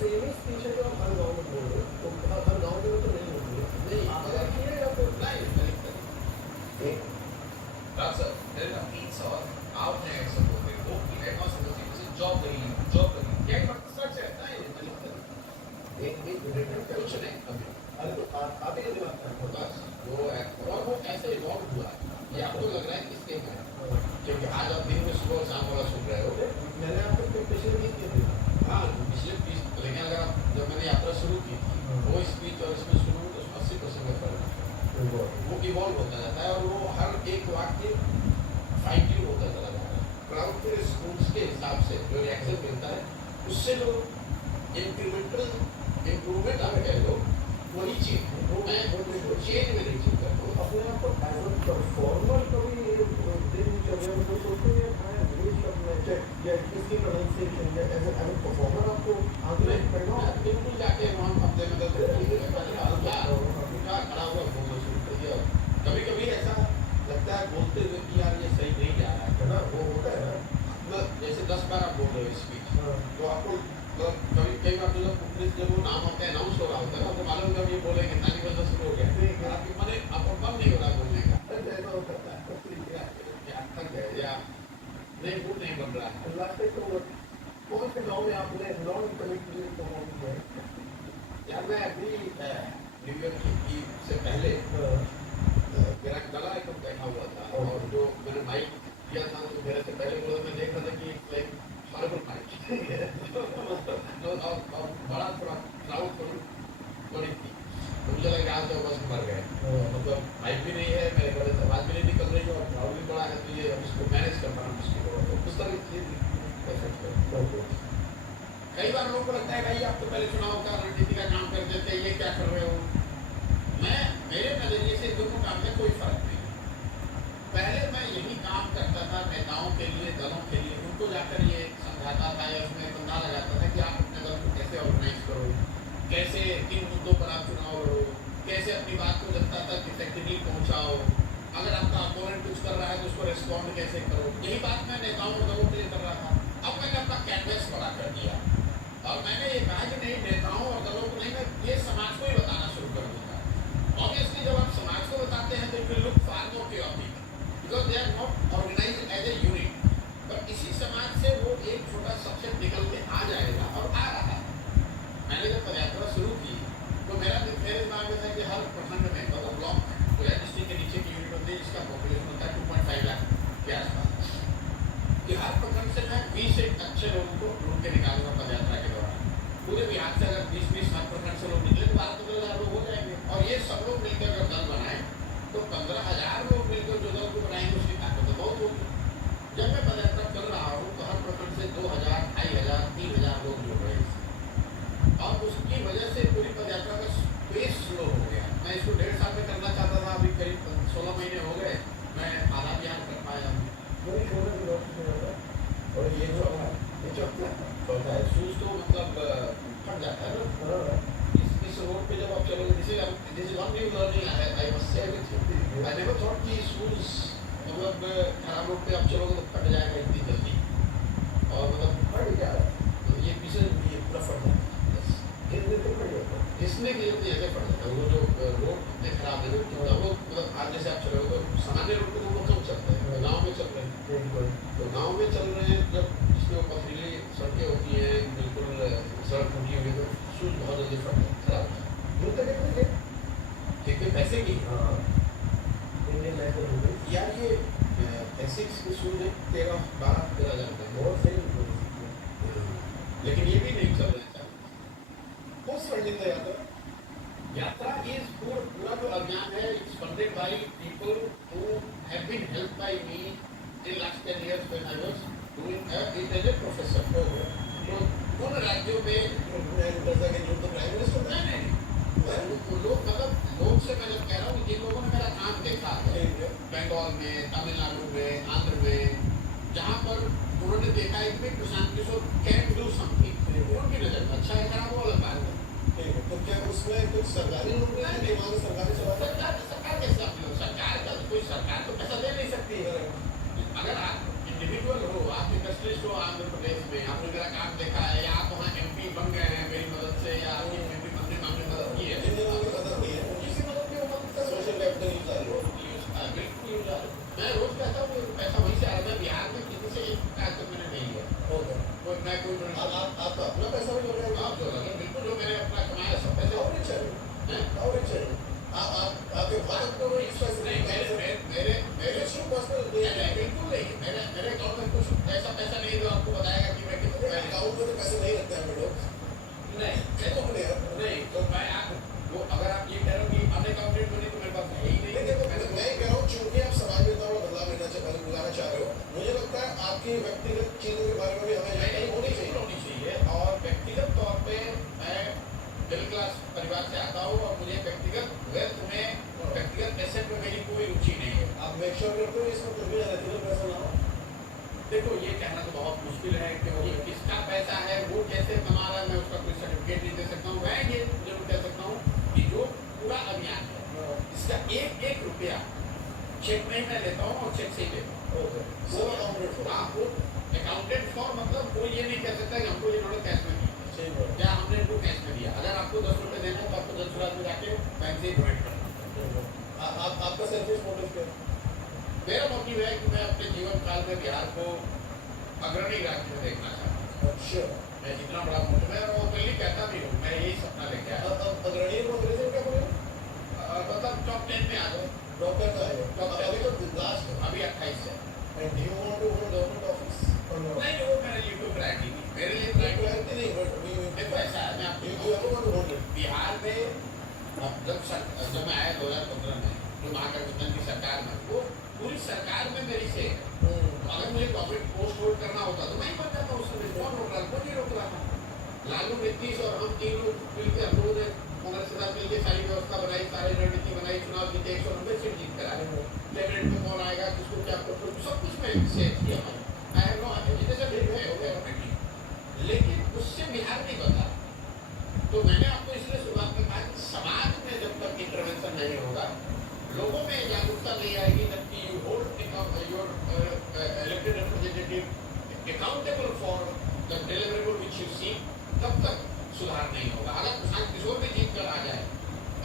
Same ही speech है जो आप हर गाँव में बोल रहे हो, तो हर गाँव में तो नहीं होती है। नहीं, आपने की है या फिर नहीं, नहीं, that's a very means or आप हैं ऐसा बोल रहे हो कि मैं कौन सा जैसे जॉब करी क्या मतलब सच है नहीं एक रिटर्न कुछ नहीं अभी अरे तो आप ही का दिमाग खराब होता बस वो ऐसे इवॉल्व हुआ ये आपको लग रहा है किसके है है। क्योंकि आज आप दिन में सुबह शाम वाला सुन रहे हो मैंने आपको पिछले वीक के दिया हाँ पिछले 20 लेकिन अगर आप जब मैंने यात्रा शुरू की वो स्पीच और इसमें सुनूँ तो 80% का फर्क है वो इवॉल्व होता जाता है और वो हर एक वाक्य फाइन ट्यून होता चला जाता है क्राउड के रिस्पॉन्स के हिसाब से जो रिएक्शन मिलता है उससे जो इंक्रीमेंटल इम्प्रूवमेंट आप कह लो वही चीज है वो मैं वो चेंज में नहीं चीज करता हूँ अपने आप को एज अ परफॉर्मर कभी दिनचर्या में कोई सोचते हैं मैं इंग्लिश अपने या इसकी प्रोनाउंसिएशन या एज अ परफॉर्मर आपको आगे करना हो बिल्कुल जाके वहाँ हफ्ते में खड़ा हुआ बोलना शुरू कर दिया कभी कभी ऐसा लगता है बोलते हुए कि यार ये सही नहीं जा रहा है ना वो होता है ना मतलब जैसे 10 बार आप बोल रहे हो स्पीच तो आपको कभी कई बार तो जब वो नाम होता है अनाउंस हो रहा होता है ना तो मालूम जब ये बोलेंगे ताली बजा शुरू हो गया आपके मन आपको मन नहीं हो रहा बोलने का ऐसा होता है थक गए या नहीं मूड नहीं बन रहा है लास्ट टाइम तो कौन से गाँव में आपने नॉन कमिटेड परफॉर्म किया है यार मैं अभी न्यू ईयर की से पहले मेरा गला एकदम बैठा हुआ था और जो मैंने माइक किया था तो मेरे से पहले बोला मैं देख रहा था कि लाइक हॉरिबल माइक और बड़ा थोड़ा क्राउड बड़ी थी तो मुझे लगा आज तो बस मर गए मतलब माइक भी नहीं है मेरे गले से आवाज़ भी नहीं निकल रही है और क्राउड भी बड़ा है तो ये हम इसको मैनेज कर पाना मुश्किल होगा तो उस तरह की चीज़ कई बार लोगों को लगता है भाई आप तो पहले चुनाव का रणनीति का काम कर देते ये क्या कर रहे हो मैं मेरे नजरिए से दोनों काम में कोई फर्क नहीं पहले मैं यही काम करता था नेताओं के लिए दलों के लिए उनको जाकर ये समझाता था या उसमें बंदा लगाता था कि आप अपने दल को कैसे ऑर्गेनाइज करो कैसे किन मुद्दों पर आप चुनाव लड़ो कैसे अपनी बात को जनता तक इफेक्टिवली पहुंचाओ अगर आपका अपोनेंट कुछ कर रहा है तो उसको रिस्पॉन्ड कैसे करो यही बात मैं नेताओं और दलों के लिए कर रहा था अब मैंने अपना कैनवस बड़ा कर दिया और मैंने ये कहा कि नहीं नेताओं और दलों को नहीं मैं ये समाज को ही बताना शुरू कर दूंगा ऑब्वियसली जब आप समाज को बताते हैं तो it will look far more chaotic because they are not organised as a unit but इसी समाज से वो एक छोटा सबसेट निकल के आ जाएगा और आ रहा है मैंने जब पदयात्रा शुरू की तो मेरे दिमाग में था कि हर प्रखंड में मतलब ब्लॉक डिस्ट्रिक्ट के नीचे की यूनिट होती है जिसका पॉपुलेशन होता है 2.5 लाख के आसपास कि हर प्रखंड से मैं 20 एक अच्छे लोगों को ढूंढ के निकालूंगा पदयात्रा के दौरान पूरे बिहार से अगर 20-20 हर प्रखंड से लोग निकले तो 12-15 लोग हो जाएंगे और ये सब लोग मिलकर अगर दल बनाए तो 15,000 लोग मिलकर जो दल को बनाएंगे उसकी ताकत तो बहुत होगी जब मैं पदयात्रा कर रहा हूँ तो हर प्रखंड से 2,000, 2,500, 3,000 लोग जुड़ रहे हैं और उसकी वजह से पूरी पदयात्रा का स्पेस स्लो हो गया मैं इसको 1.5 साल में करना चाहता था अभी करीब 16 महीने हो गए मैं आधा बिहार कर पाया और ये जो होता है शूज तो मतलब फट जाता है ना इस रोड पे जब आप चलोगे this is one new learning I must say with you I never thought कि शूज मतलब खराब रोड पे आप चलोगे तो फट जाएगा इतनी जल्दी और मतलब फट गया तो ये पीछे ये पूरा फट जाता है इसमें कि अपनी जगह फट जाता है वो जो रोड इतने खराब है तो हम लोग मतलब आज जैसे आप चलोगे तो सामान्य रोड पे तो लोग कम चलते हैं गाँव में चल रहे हैं तो गाँव में चल रहे हैं जब जिसमें पथरीली सड़कें होती हैं बिल्कुल सड़क टूटी हुई तो शूज बहुत जल्दी फट खराब होता है कितने पैसे की यार ये एसिक्स की शूज है 13,000 रुपये बहुत सही लेकिन ये भी नहीं चल रहा है बहुत फंडिंग है यात्रा इज पूरा जो अभियान है it's funded by people who have been helped by me in last 10 years when I was doing it as a professor तो उन राज्यों में जैसा कि जो तो प्राइम मिनिस्टर नहीं लोग मतलब लोग से मैं जब कह रहा हूँ जिन लोगों ने मेरा काम देखा है बंगाल में तमिलनाडु में आंध्र में जहाँ पर उन्होंने देखा है कि Prashant Kishor can do something उनकी नजर में अच्छा है खराब वो अलग बात है तो क्या उसमें कुछ सरकारी लोग नहीं वहाँ सरकारी सरकार कैसे आप सरकार का कोई सरकार तो पैसा दे नहीं सकती अगर आप इंडिविजुअल हो आप इंडस्ट्रिस्ट हो आंध्र प्रदेश में आपने मेरा काम देखा है या आप वहाँ MP बन गए हैं मेरी मिडिल क्लास परिवार से आता हूँ और मुझे व्यक्तिगत वेल्थ में, व्यक्तिगत एसेट में मेरी कोई रुचि नहीं है। आप मेक श्योर करते हो इसमें कुछ भी रेगुलर पैसा ना हो? देखो ये कहना तो बहुत मुश्किल है कि वो किसका पैसा है, वो कैसे कमा रहा है, मैं उसका कोई सर्टिफिकेट नहीं दे सकता हूँ। मैं ये जरूर कह सकता हूँ कि जो पूरा अभियान है इसका एक एक रुपया चेक में मैं लेता हूँ और चेक से ही लेता हूँ। हाँ, वो अकाउंटेंट फॉर मतलब कोई ये नहीं कह सकता कि हमको ये इन्होंने कैश में दिया, क्या हमने इनको कैश में दिया। अगर आपको 10 रुपये देना है तो आपको 10 रुपये में जाके बैंक से डोनेट करना। आपका सेल्फिश मोटिव क्या है? मेरा मोटिव है कि मैं अपने जीवन काल में बिहार को अग्रणी राज्य में देखना चाहता हूँ। अच्छा, मैं जितना बड़ा मोटिव है और ओपनली कहता भी हूँ, मैं यही सपना लेके आया। अग्रणी को अंग्रेजी में क्या बोलेंगे? मतलब टॉप 10 में आ जाओ। डॉक्टर का है Top 10 अभी तो लास्ट है। अभी 28 है। And do you want to hold government office और नो? नहीं, वो मेरे लिए कोई प्रायोरिटी नहीं, मेरे लिए प्रायोरिटी नहीं, बट देखो ऐसा है, मैं आपको you ever want to hold it? Bihar में जब मैं आया 2015 में जो महागठबंधन की सरकार में, वो पूरी सरकार में मेरी से अगर मुझे गवर्नमेंट पोस्ट होल्ड करना होता तो मैं ही बन जाता। उस समय कौन रोक रहा, कोई नहीं रोक रहा था। लालू, नीतीश और हम तीन लोग मिलकर, हम लोगों ने कांग्रेस के साथ मिलकर सारी व्यवस्था बनाई, सारी रणनीति बनाई, चुनाव जीते, 190 सीट जीत कर आए। कैबिनेट में कौन आएगा, किसको क्या करो, सब कुछ मैं शेयर किया। आई हैव नो जितने सब हो गए, लेकिन उससे बिहार नहीं बता। तो मैंने आपको इसलिए शुरुआत में कहा कि समाज में जब तक इंटरवेंशन नहीं होगा, लोगों में जागरूकता नहीं आएगी, जबकि you hold your elected representative accountable for the deliverable which you see, तब तक सुधार नहीं होगा। अगर प्रशांत किशोर भी जीत कर आ जाए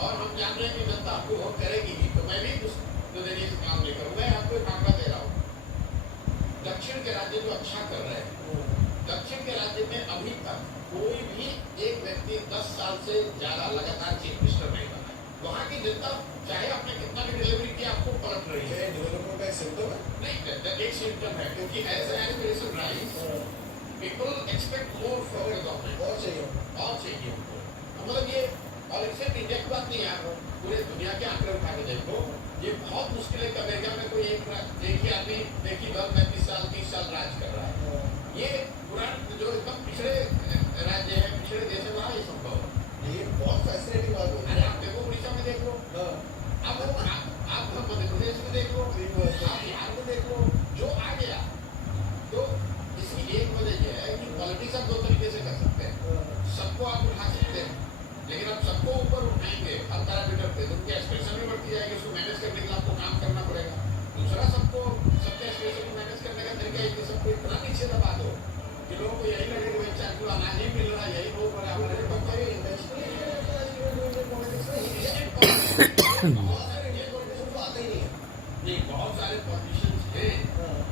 और हम जान रहे हैं कि जनता आपको वोट करेगी भी, तो मैं भी कुछ नजरिए से काम नहीं करूँगा। मैं आपको एक आंकड़ा दे रहा हूँ, दक्षिण के राज्य जो अच्छा कर रहे हैं, दक्षिण के राज्य में अभी तक कोई भी एक व्यक्ति 10 साल से ज्यादा लगातार चीफ मिनिस्टर नहीं बना है। वहाँ की जनता चाहे आपने कितना भी डिलीवरी किया, आपको पलट रही है। डेवलपमेंट का एक सिम्टम है? नहीं, एक सिम्टम है, क्योंकि as education rise people expect more from the government. और चाहिए हमको मतलब ये, और सिर्फ इंडिया की बात नहीं है, आप पूरे दुनिया के आंकड़े उठा के देखो। ये बहुत मुश्किल है कि अमेरिका में कोई एक ही आदमी एक ही दल 35 साल 30 साल राज कर रहा है। ये पुराने जो एकदम पिछड़े राज्य है, पिछड़े देश है, वहाँ ये संभव है। ये बहुत फैसिनेटिंग बात है। अरे आप देखो, उड़ीसा में देख लो, आप मध्य प्रदेश में देख लो, आप बिहार में देख लो, जो आ गया। तो इसकी एक वजह यह है कि पॉलिटिक्स आप दो तरीके से कर सकते हैं। सबको आप उठा सकते हैं, लेकिन आप सबको ऊपर उठाएंगे हर पैरामीटर पे, तो उनकी एक्सप्रेशन भी बढ़ती जाएगी। उसको मैनेज करने के लिए आपको काम करना पड़ेगा। दूसरा, सबके एक्सप्रेशन को मैनेज करने का तरीका है कि सबको इतना नीचे दबा दो कि लोगों को यही लगे कि भाई 4 किलो अनाज ही मिल रहा है, यही लोग बड़े हमारे नहीं, बहुत सारे पॉलिटिशियंस हैं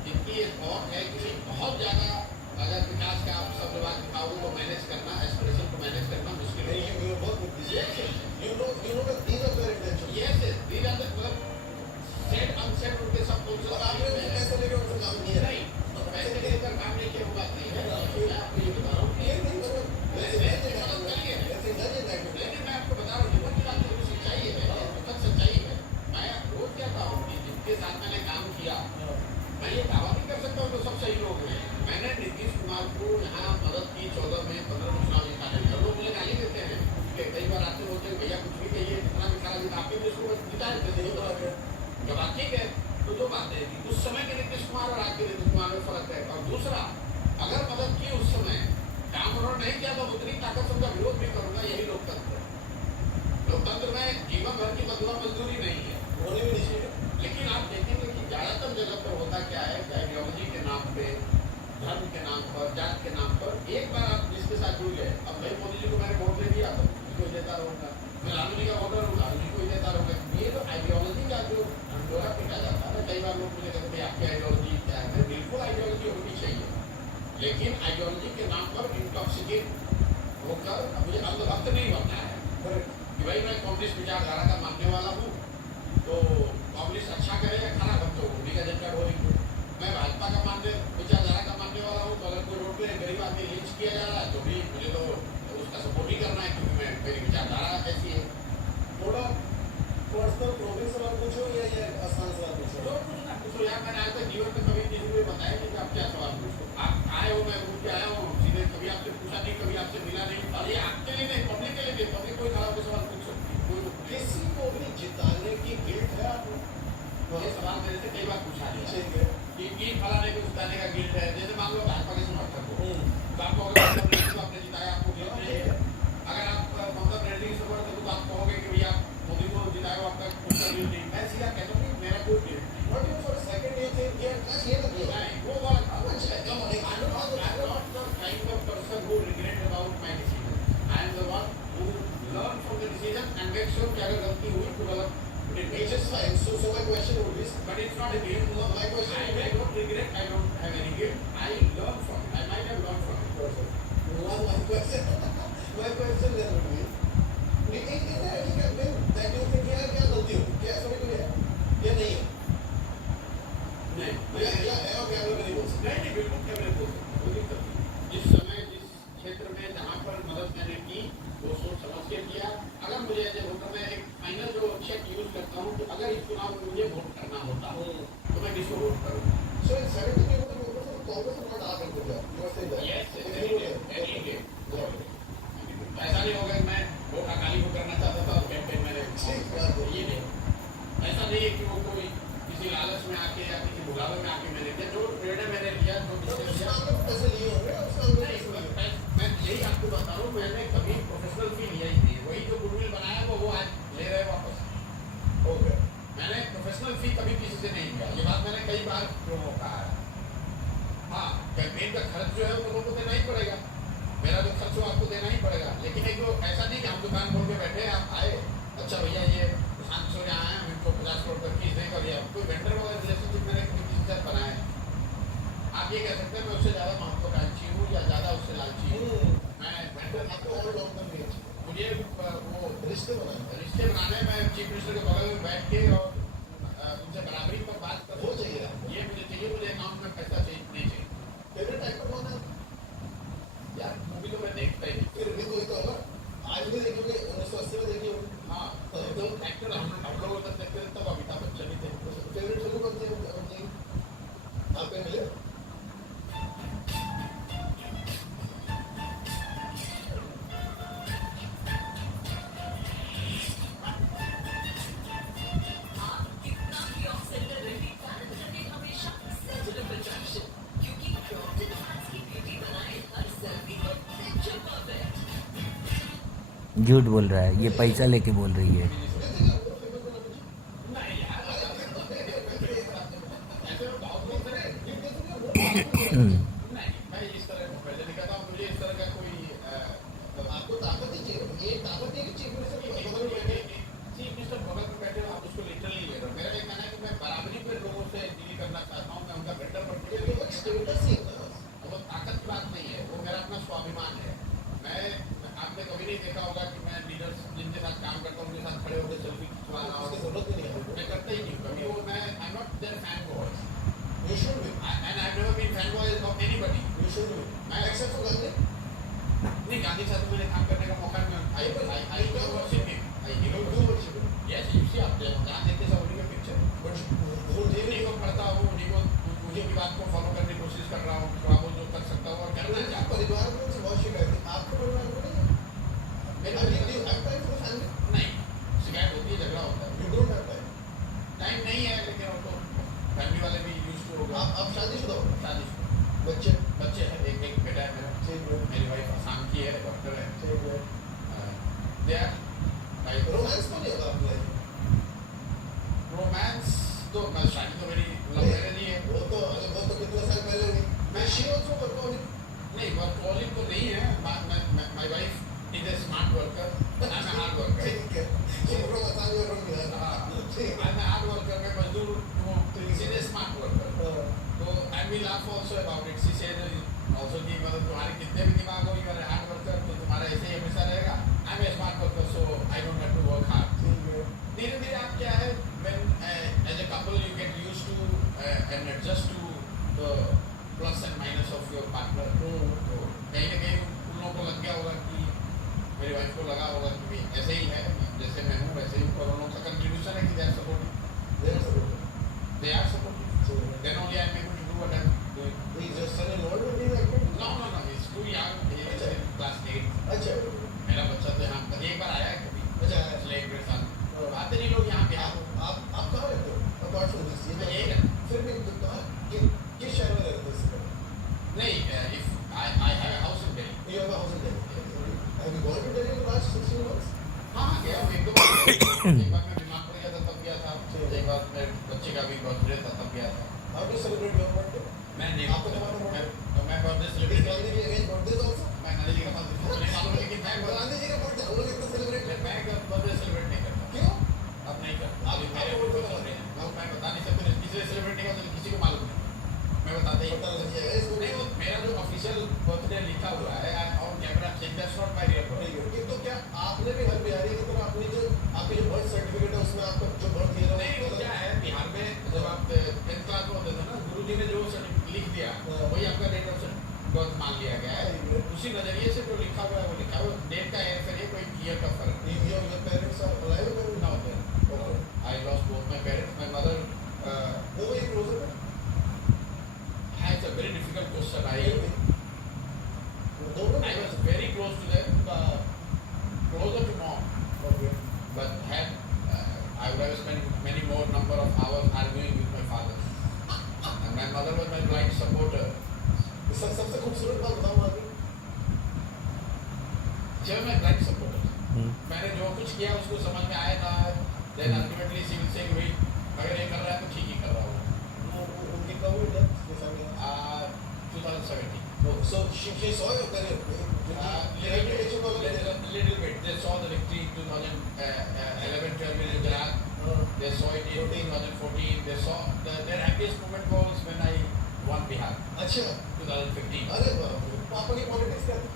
जिनकी ये थॉट है कि बहुत ज्यादा अगर विकास का आप शब्दवाद दिखाओगे तो मैनेज करना, एक्सप्रेशन को मैनेज करना मुश्किल है। सेट अनसेट उनके सब पैसे लेकर काम नहीं किया, वो बात नहीं है। मैं आपको ये बता रहा हूँ, मैं आपको बता रहा हूँ, जीवन की बात तो सच्चाई है, मतलब सच्चाई है। मैं रोज कहता हूँ कि जिनके साथ मैंने काम किया, मैं ये दावा नहीं कर सकता हूँ तो सब सही लोग हैं। मैंने नीतीश कुमार को यहाँ मदद की 14 में 15 में चुनाव जिताने में, लोग मुझे गाली देते हैं कि कई बार आते बोलते हैं भैया कुछ भी कहिए, जितना भी खरा जिता, आपके भी उसको जिता देते थे। जब आप ठीक है तो जो बात है कि उस समय के नीतीश कुमार और आज के नीतीश कुमार में फर्क है। और दूसरा, अगर मदद की उस समय, काम उन्होंने नहीं किया तो उतनी ताकत से उनका विरोध भी करूंगा। यही लोकतंत्र है। लोकतंत्र में जीवन भर की बदला मजदूरी नहीं है, होने भी नहीं चाहिए। लेकिन आप देखेंगे कि ज्यादातर जगह पर होता क्या है कि आइडियोलॉजी के नाम पे, धर्म के नाम पर, जात के नाम पर, एक बार आप जिसके साथ जुड़ गए, अब भाई मोदी जी को मैंने वोट दे दिया तो उनको देता रहूंगा, मैं लालू जी का वोटर हूँ, लालू जी को ही देता रहूंगा। ये जो आइडियोलॉजी का जो ढंढोरा पीटा जाता है, कई बार लोग मुझे कहते हैं आपकी आइडियोलॉजी क्या है। बिल्कुल आइडियोलॉजी होनी चाहिए, लेकिन आइडियोलॉजी के नाम पर इंटॉक्सिकेट होकर मुझे अंधभक्त नहीं बनना है कि भाई मैं कम्युनिस्ट विचारधारा का मानने वाला हूँ तो कम्युनिस्ट अच्छा करे या खराब, हम तो उन्हीं का झंडा ढोलेंगे। मैं भाजपा का विचारधारा का मानने वाला हूँ तो अगर कोई रोड पे गरीब आदमी लिंच किया जा रहा है तो भी मुझे तो उसका सपोर्ट ही करना है, क्योंकि मेरी विचारधारा ऐसी है। थोड़ा पर्सनल प्रोग्रेस सवाल पूछो या ये आसान सवाल पूछो? जो कुछ ना पूछो यार, मैंने आज तक जीवन में कभी किसी को बताया नहीं कि आप क्या सवाल पूछो। आप आए हो, मैं घूम के आया हूँ, सीधे कभी आपसे पूछा नहीं, कभी आपसे मिला नहीं। और ये आपके लिए नहीं, पब्लिक के लिए, पब्लिक मेक श्योर कि अगर गलती हुई तो गलत Which is fine. So my question would be, but it's not a guilt. no, my question I is, don't regret, I don't have any guilt. I learn from it. I might have learned from it. no, my question then would be, is there any campaign that you think यार क्या गलती हो, क्या समझ में है, या नहीं है? नहीं या है और क्या लोग नहीं बोल सकते? नहीं बिल्कुल कैमरे बोल सकते, कोई दिक्कत नहीं। जिस समय जिस क्षेत्र में जहाँ पर मदद मैंने की वो सोच समझ के किया। अगर मुझे एज ए वोटर में एक फाइनल जो चेक यूज करता हूँ कि अगर इस चुनाव में मुझे वोट करना होता तो मैं किसको वोट करूँ। So in 70 people Congress is not our India. You are saying that? Yes, any day. ऐसा नहीं होगा कि मैं वोट अकाली को करना चाहता था और कैंपेन मैंने ये नहीं। ऐसा नहीं है कि वो कोई किसी लालच में आके या किसी बुलावे में आके मैंने किया। जो निर्णय मैंने लिया जो पैसे लिए होंगे उसका मैं यही आपको बता रहा हूँ, मैंने कभी प्रोफेशनल फी लिया ही नहीं। वही जो गुडविल बनाया वो आज ले रहे वापस। ओके, मैंने प्रोफेशनल फी कभी किसी से नहीं लिया। ये बात मैंने कई बार लोगों को कहा है। हाँ, कैंपेन का खर्च जो है वो लोगों को देना ही पड़ेगा। मेरा जो खर्च हो आपको देना ही पड़ेगा। लेकिन एक जो ऐसा नहीं कि हम दुकान खोल के बैठे आप आए, अच्छा भैया ये 500 यहाँ आए, हमको 50 करोड़ का फीस नहीं कर दिया। कोई वेंडर वाला रिलेशनशिप मैंने किसी के साथ बनाया है। आप ये कह सकते हैं मैं उससे ज़्यादा महत्वाकांक्षी हूँ या ज़्यादा उससे लालची हूँ। मैं वेंडर आपको और लोग नहीं है। मुझे वो रिश्ते बनाने में चीफ मिनिस्टर के बगल में बैठ के और उनसे बराबरी पर बात कर वो चाहिए। ये मुझे चाहिए। मुझे अकाउंट में पैसा चाहिए नहीं चाहिए। फेवरेट एक्टर कौन है? यार मूवी तो मैं देखता ही नहीं। फिर भी कोई तो होगा। आज भी देखी होगी, 1980 में देखी होगी। हाँ, तो एक्टर हम लोग तब देखते थे तब अमिताभ बच्चन ही थे। फेवरेट फिल्म कौन सी है आपको मिले? झूठ बोल रहा है, ये पैसा लेके बोल रही है। गांधी साहब मुझे काम करने का मौका उन्हीं को पढ़ता हूँ, उन्हीं की बात को फॉलो करने की कोशिश कर रहा हूँ, थोड़ा बहुत जो कर सकता हूँ और करना चाहता हूँ। परिवार में बहुत शिकायत है आपको, परिवार में नहीं नहीं शिकायत होती है, झगड़ा होता है। टाइम नहीं है लेकिन वो तो फैमिली वाले भी यूज टू हो गए। आप शादीशुदा हो? शादीशुदा। बच्चे हैं, एक बेटा है मेरा। मेरी वाइफ आसाम की है, डॉक्टर है। रोमांस तो नहीं होगा आपकी लाइफ? रोमांस तो शादी तो मेरी लव मैरिज ही है। वो तो कितने साल पहले हुई। मैं शी ऑल्सो वर्कaholic? नहीं, वर्कaholic तो नहीं है। My wife is a smart worker, I am hard worker. ठीक है, she from Assam, you are from Bihar. I am hard worker, मैं मजदूर हूँ, she is a smart worker. तो I will laugh also about it. She said also कि मतलब तुम्हारे कितने भी दिमाग हो, you are a hard worker, तो तुम्हारा ऐसे ही हमेशा रहेगा। I am a smart worker, so I don't have to work hard. धीरे धीरे आप क्या है, when as a couple you get used to and adjust to the plus and minus of your partner. तो कहीं ना कहीं उन लोगों को लग गया होगा कि मेरी वाइफ को लगा होगा कि ऐसे ही है, जैसे मैं हूँ वैसे ही। और उन लोगों का कंट्रीब्यूशन है कि they are supportive. Then only I am able to do what I am doing. Is your son in law doing acting? No, he's too young. He is in class 8. अच्छा, मेरा बच्चा तो यहाँ एक बार आया है कभी, अच्छा, पिछले 1-1.5 साल। आते नहीं लोग यहाँ पे। आप कहाँ रहते हो? Apart from this, मैं यही रहता हूँ। फिर भी किस शहर में रहते हो इससे पहले? नहीं, if I have a house in Delhi. You have a house in Delhi. Have you gone to Delhi in the last 16 months? हाँ गया हूँ, एक बार मैं बीमार पड़ गया था तब गया था। एक बार मेरे बच्चे का भी बर्थडे था तब गया था। How do you celebrate your birthday? मैं नहीं, आपको तो मालूम होगा। मैं birthday Is celebrate Gandhi ji against birthdays also? मैं गांधी जी का बर्थडे नहीं मालूम, लेकिन मैं गांधी जी का birthday हम लोग इतना celebrate करते हैं। बर्थडे सेलिब्रेट नहीं ईयर का फर्क है। Your parents are alive and Now then, Okay. I lost both my parents. My mother who were you closer to? has a very difficult question. दोनों I was very close to them, closer to mom, Okay. but had I would have spent many more number of hours arguing with my father. And my mother was my blind supporter. सबसे खूबसूरत बात बताऊँ आगे She was my blind supporter. हम्म, मैंने जो कुछ किया उसको समझ में आया था. Then ultimately she will say कि भाई अगर ये कर रहा है तो ठीक ही कर रहा हूँ. उनकी कब हुई डेथ किस साल में 2017. so she saw your career Little bit. They saw the victory in 2011-12 in Gujarat. They saw it in 2014. They saw their happiest moment was when I won Bihar, अच्छा 2015. अरे बाप रे पापा की पॉलिटिक्स क्या थी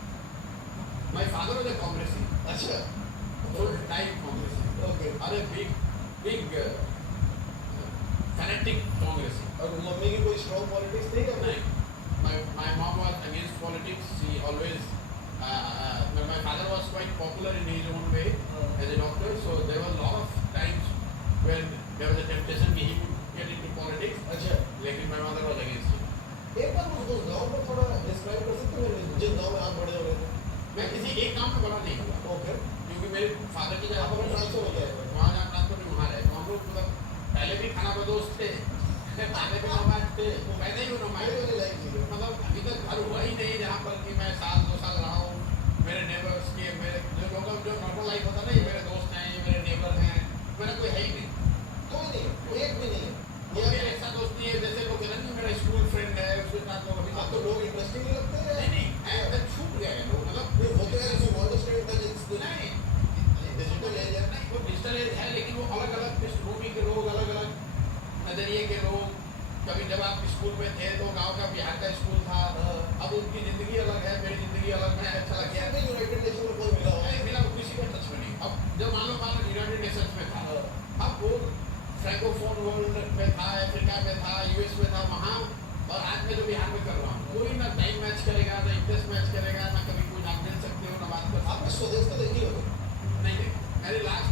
My father was a Congressman, अच्छा full-time Congressman. Okay. और a big fanatic Congressman. और मम्मी की कोई स्ट्रॉन्ग पॉलिटिक्स थी क्या नहीं. My mom was against politics. She always, my father was quite popular in his own way as a doctor. So there were a lot of times when there was a temptation that he would get into politics. अच्छा लेकिन my mother was against it. एक बार मुझे उस गांव को थोड़ा describe कर सकते हैं जिस गांव में आप बड़े हो रहे थे मैं किसी एक काम में बड़ा नहीं हुआ ओके क्योंकि मेरे फादर की जगह आप अपना ट्रांसफर हो जाएगा वहाँ जहाँ ट्रांसफर नहीं वहाँ रहे तो हम लोग मतलब पहले भी खाना बदोश थे पहले भी नमाज थे पहले ही नमाज मैंने वाली लाइफ जी मतलब अभी तक घर हुआ ही नहीं जहाँ पर कि मैं साल 2 साल रहा हूँ मेरे नेबर्स के मेरे जो लोगों जो नॉर्मल लाइफ होता नहीं मेरे दोस्त हैं ये मेरे नेबर हैं मेरा कोई है ही नहीं कोई नहीं एक भी नहीं ये मेरा ऐसा दोस्त नहीं है जैसे लोग कहते हैं ना मेरा स्कूल फ्रेंड है उसके साथ लोग अभी आपको लोग इंटरेस्टिंग नहीं लगते हैं नहीं ऐसा छूट गया है लोग मतलब नहीं होते हैं ऐसे want to stay in touch it's नहीं डिजिटल एज है नहीं वो डिजिटल एज है लेकिन वो अलग अलग पृष्ठभूमि के लोग अलग अलग नजरिए के लोग कभी जब आप स्कूल में थे तो गांव का बिहार का स्कूल था अब उनकी जिंदगी अलग है मेरी जिंदगी अलग है अच्छा लग गया क्या यूनाइटेड नेशन में कोई मिला हो नहीं मिला किसी को टच में नहीं अब जब मान लो यूनाइटेड नेशंस में था अब वो फ्रैंकोफोन वर्ल्ड में था अफ्रीका में था यूएस में था वहाँ और आज मैं जो बिहार में कर रहा हूँ कोई ना टाइम मैच करेगा ना इंटरेस्ट मैच करेगा ना कभी कोई आप मिल सकते हो ना बात कर सकते आपने स्वदेश तो देखी हो हो। नहीं देखा मेरे लास्ट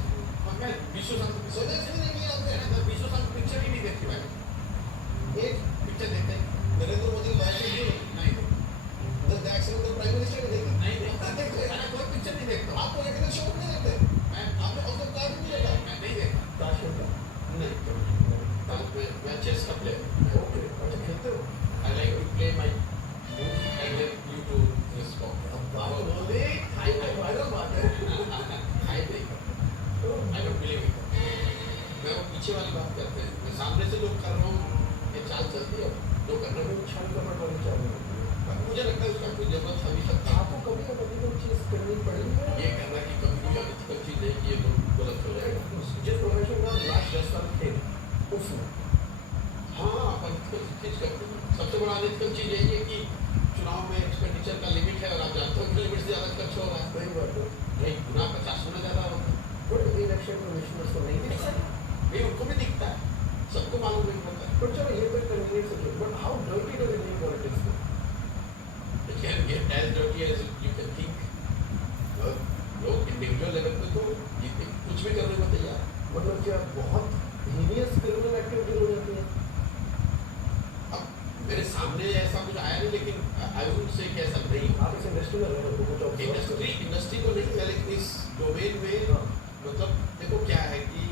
मैं विश्व संत स्वदेश भी देखी है आपने विश्व संत पिक्चर ही नहीं देखी मैंने एक पिक्चर देखते हैं नरेंद्र मोदी की बात की नहीं the accident of prime minister ने देखी नहीं देखता मैंने कोई पिक्चर नहीं देखता आपको लेकिन शो नहीं देखते मैं आपने उसका कार्ड नहीं देखा मैं नहीं देखता काश होता नहीं मैं चेस का प्लेयर ओके अच्छा खेलते हो I like to play my move and then you to respond. अब बात बोले हाई वायरल बात है I think I don't believe it. मैं वो पीछे वाली बात करते हैं मैं सामने से जो कर रहा हूँ ये चाल चलती है जो कर रहा हूँ छल कपट वाली चाहिए मुझे लगता है उसका कोई जरूरत अभी तक था आपको कभी अनएथिकल चीज करनी पड़ी है ये कहना कि कभी कोई अनएथिकल चीज है कि ये गलत हो जाएगा जिस प्रोफेशन में लास्ट 10 साल थे उसमें हाँ अनएथिकल चीज करते हैं सबसे बड़ा अनएथिकल चीज यही है कि चुनाव में एक्सपेंडिचर का लिमिट है और आप जानते हो कि लिमिट से ज़्यादा खर्च हो रहा है सही बात है भाई गुना 50 गुना ज़्यादा होता है बट इलेक्शन कमिश्नर्स को नहीं दिखता भाई उनको भी दिखता है सबको मालूम नहीं होता है बट चलो ये कोई कन्वीनियंस है but how dirty does Indian politics It can get as dirty as you can think. लोग इंडिविजुअल लेवल पे तो जीते कुछ भी करने को तैयार मतलब क्या बहुत हीनियस क्रिमिनल एक्टिविटी हो जाती है अब मेरे सामने ऐसा कुछ आया नहीं लेकिन आई वुड से कि ऐसा नहीं आप इस इंडस्ट्री में रहे हो तो कुछ इंडस्ट्री तो नहीं है लेकिन इस डोमेन में मतलब देखो क्या है कि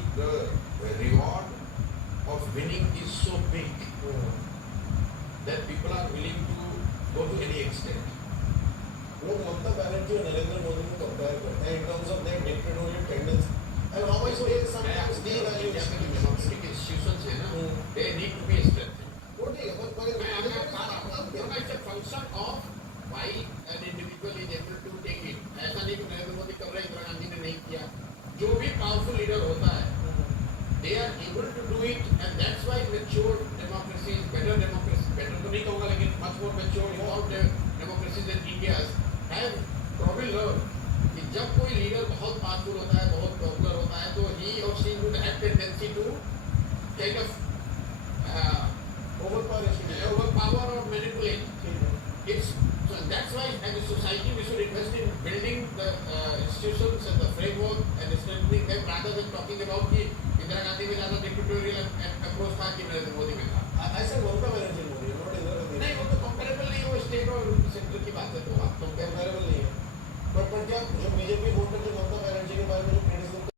reward of winning is so big that people are willing to go to any extent. लोग ममता बनर्जी और नरेंद्र मोदी को कंपेयर करते हैं in terms of their dictatorial tendency and how much they sometimes devalue democratic institutions है ना they need to be strengthened. वो ठीक है पर it's a function of why an individual is able to take it. ऐसा नहीं कि नरेंद्र मोदी कर रहे हैं इंदिरा गांधी ने नहीं किया जो भी पावरफुल लीडर होता है they are able to do it and that's why mature democracy is better democracy better तो नहीं कहूँगा लेकिन much more mature evolved democracies than India's have probably learned कि जब कोई लीडर बहुत पावरफुल होता है बहुत पॉपुलर होता है तो he or she would have tendency to kind of overpower or manipulate. It's so that's why as a society we should invest in building the institutions and the talking about कि